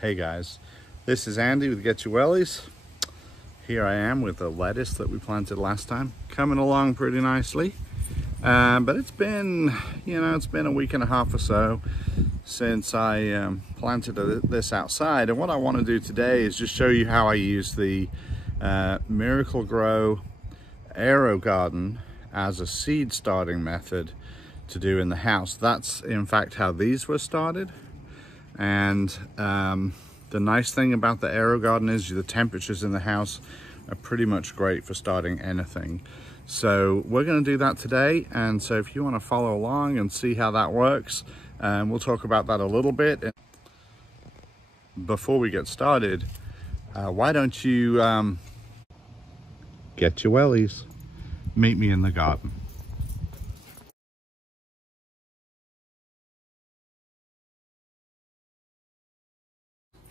Hey guys, this is Andy with Get Your Wellies. Here I am with the lettuce that we planted last time, coming along pretty nicely. But it's been, it's been a week and a half or so since I planted this outside. And what I want to do today is just show you how I use the Miracle Grow Aero Garden as a seed starting method to do in the house. That's in fact how these were started. And the nice thing about the Aero Garden is the temperatures in the house are pretty much great for starting anything. So we're going to do that today, and so if you want to follow along and see how that works, we'll talk about that a little bit. Before we get started, why don't you get your wellies, meet me in the garden.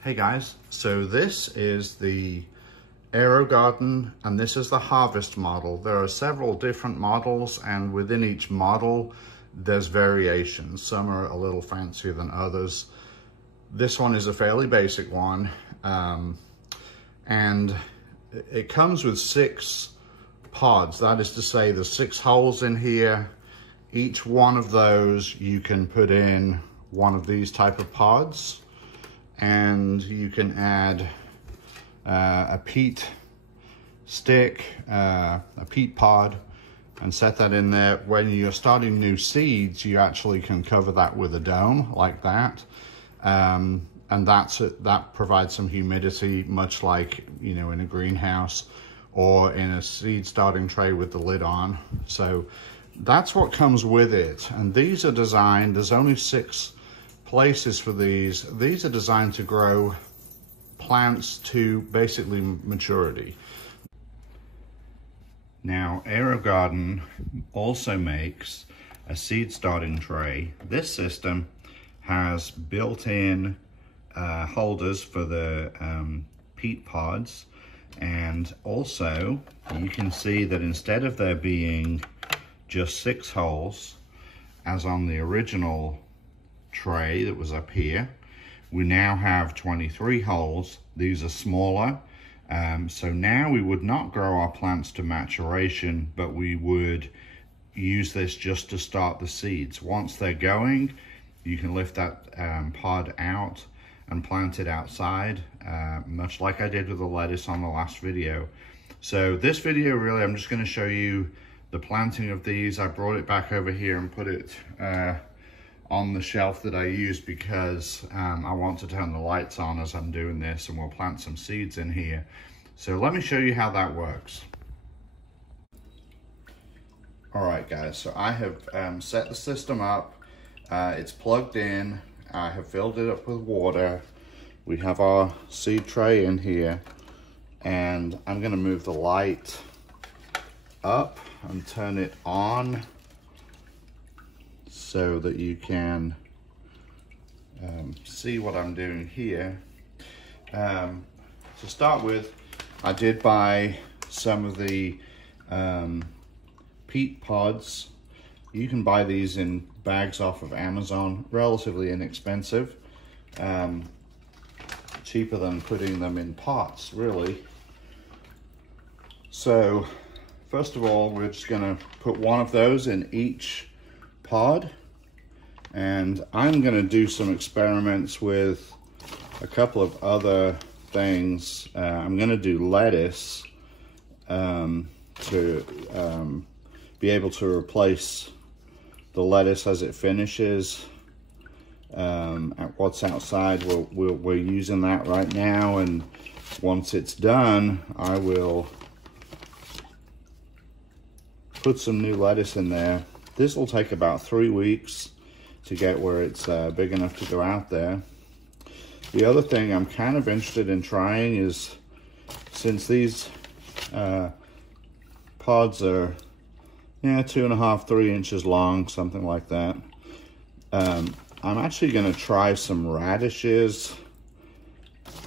Hey guys, so this is the Aero Garden and this is the harvest model. There are several different models, and within each model there's variations. Some are a little fancier than others. This one is a fairly basic one, and it comes with 6 pods. That is to say, there's 6 holes in here. Each one of those you can put in one of these type of pods. And you can add a peat stick, a peat pod, and set that in there. When you're starting new seeds, you actually can cover that with a dome like that. And that provides some humidity, much like, in a greenhouse or in a seed starting tray with the lid on. So that's what comes with it. And these are designed, there's only 6 places for these. These are designed to grow plants to basically maturity. Now, Aero Garden also makes a seed starting tray. This system has built-in holders for the peat pods, and also you can see that instead of there being just 6 holes as on the original tray that was up here, we now have 23 holes. These are smaller, so now we would not grow our plants to maturation, but we would use this just to start the seeds. Once they're going, you can lift that pod out and plant it outside, much like I did with the lettuce on the last video. So this video, really, I'm just going to show you the planting of these. I brought it back over here and put it on the shelf that I use because I want to turn the lights on as I'm doing this, and we'll plant some seeds in here. So let me show you how that works. All right guys, so I have set the system up. It's plugged in. I have filled it up with water. We have our seed tray in here, and I'm gonna move the light up and turn it on so that you can see what I'm doing here. To start with, I did buy some of the peat pods. You can buy these in bags off of Amazon, relatively inexpensive, cheaper than putting them in pots, really. So first of all, we're just gonna put one of those in each pod, and I'm going to do some experiments with a couple of other things. I'm going to do lettuce to be able to replace the lettuce as it finishes. What's outside, we're using that right now, and once it's done, I will put some new lettuce in there. This will take about 3 weeks to get where it's big enough to go out there. The other thing I'm kind of interested in trying is, since these pods are 2.5, 3 inches long, something like that, I'm actually going to try some radishes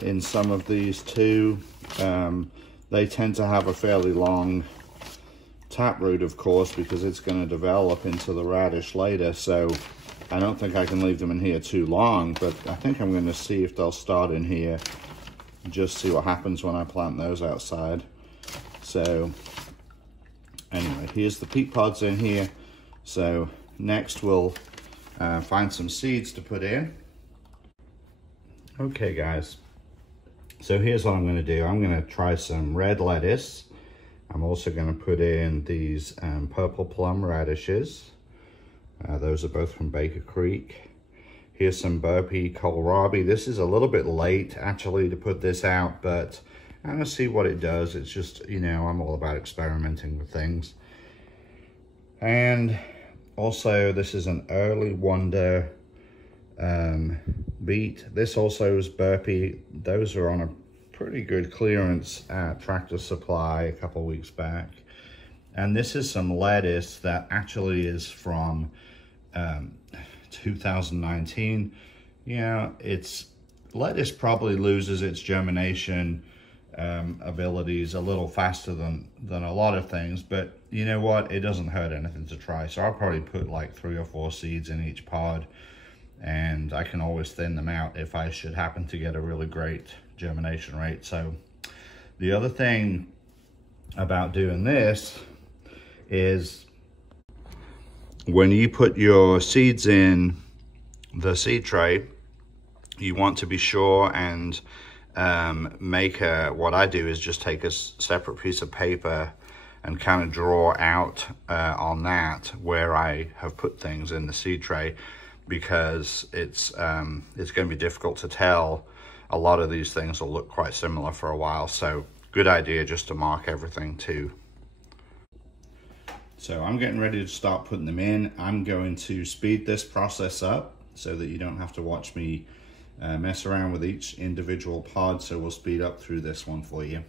in some of these too. They tend to have a fairly long taproot, of course, because it's going to develop into the radish later. So I don't think I can leave them in here too long, but I think I'm going to see if they'll start in here. Just see what happens when I plant those outside. So anyway, here's the peat pods in here. So next we'll find some seeds to put in. Okay guys, so here's what I'm going to do. I'm going to try some red lettuce. I'm also going to put in these purple plum radishes. Those are both from Baker Creek. Here's some burpee kohlrabi. This is a little bit late actually to put this out, but I'm gonna see what it does. It's just, you know, I'm all about experimenting with things. And also this is an early wonder beet. This also is burpee. Those are on a pretty good clearance at Tractor Supply a couple weeks back. And this is some lettuce that actually is from 2019. Yeah, lettuce probably loses its germination abilities a little faster than a lot of things, but you know what? It doesn't hurt anything to try. So I'll probably put like 3 or 4 seeds in each pod, and I can always thin them out if I should happen to get a really great germination rate. So the other thing about doing this is when you put your seeds in the seed tray, you want to be sure and what I do is just take a separate piece of paper and kind of draw out on that where I have put things in the seed tray, because it's going to be difficult to tell. A lot of these things will look quite similar for a while, so good idea just to mark everything too. So I'm getting ready to start putting them in. I'm going to speed this process up so that you don't have to watch me mess around with each individual pod. So we'll speed up through this one for you.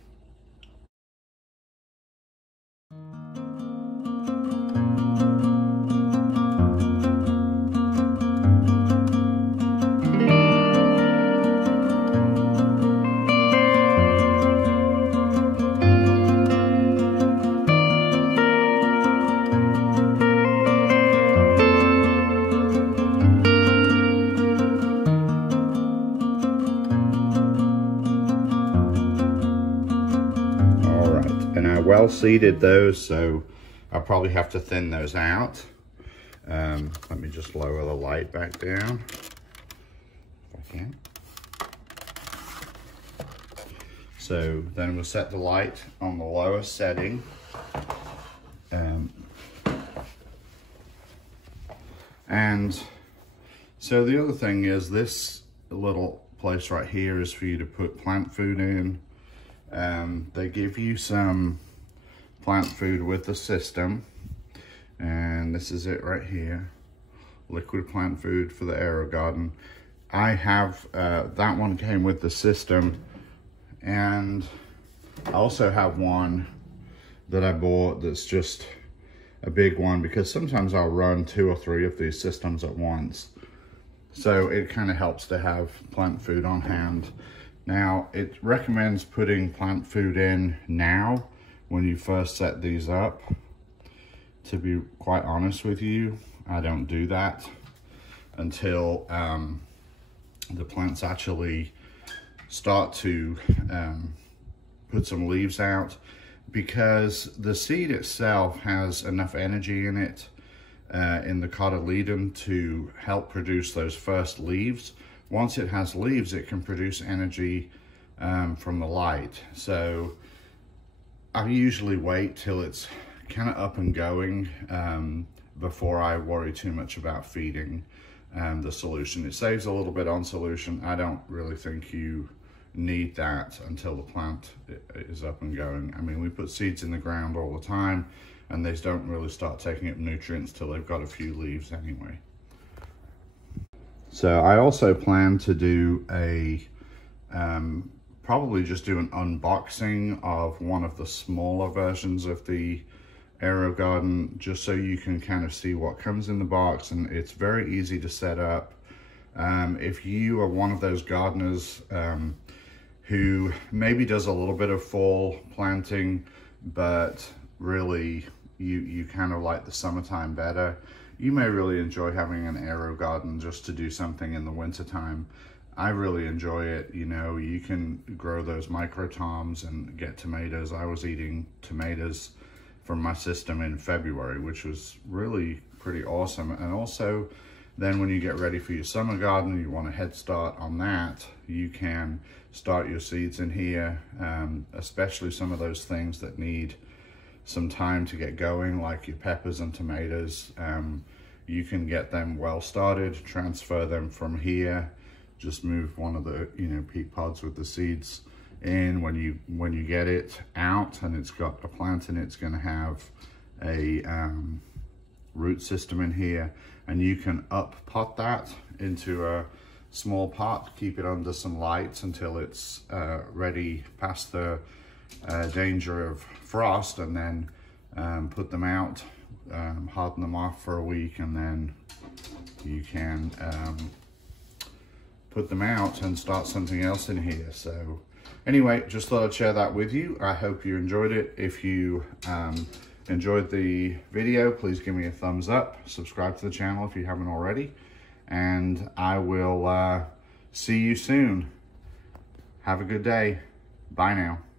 Well seeded those, so I'll probably have to thin those out. Let me just lower the light back down if I can. So then we'll set the light on the lowest setting. And so the other thing is, this little place right here is for you to put plant food in. They give you some plant food with the system, and this is it right here, liquid plant food for the Aero Garden. I have that one came with the system, and I also have one that I bought that's just a big one, because sometimes I'll run 2 or 3 of these systems at once, so it kind of helps to have plant food on hand. Now it recommends putting plant food in now when you first set these up. To be quite honest with you, I don't do that until the plants actually start to put some leaves out, because the seed itself has enough energy in it, in the cotyledon, to help produce those first leaves. Once it has leaves, it can produce energy from the light. So I usually wait till it's kind of up and going before I worry too much about feeding the solution. It saves a little bit on solution. I don't really think you need that until the plant is up and going. I mean, we put seeds in the ground all the time, and they don't really start taking up nutrients till they've got a few leaves anyway. So I also plan to do a probably just do an unboxing of one of the smaller versions of the Aero Garden, just so you can kind of see what comes in the box, and it's very easy to set up. If you are one of those gardeners who maybe does a little bit of fall planting, but really you kind of like the summertime better, you may really enjoy having an aero garden just to do something in the wintertime. I really enjoy it. You know, you can grow those micro toms and get tomatoes. I was eating tomatoes from my system in February, which was really pretty awesome. And also, then when you get ready for your summer garden, you want a head start on that, you can start your seeds in here, especially some of those things that need some time to get going, like your peppers and tomatoes. You can get them well started, transfer them from here, just move one of the peat pods with the seeds in. When you get it out and it's got a plant in it, it's going to have a root system in here, and you can up pot that into a small pot, keep it under some lights until it's ready past the danger of frost, and then put them out, harden them off for a week, and then you can put them out and start something else in here. So anyway, just thought I'd share that with you. I hope you enjoyed it. If you enjoyed the video, please give me a thumbs up, subscribe to the channel if you haven't already, and I will see you soon. Have a good day. Bye now.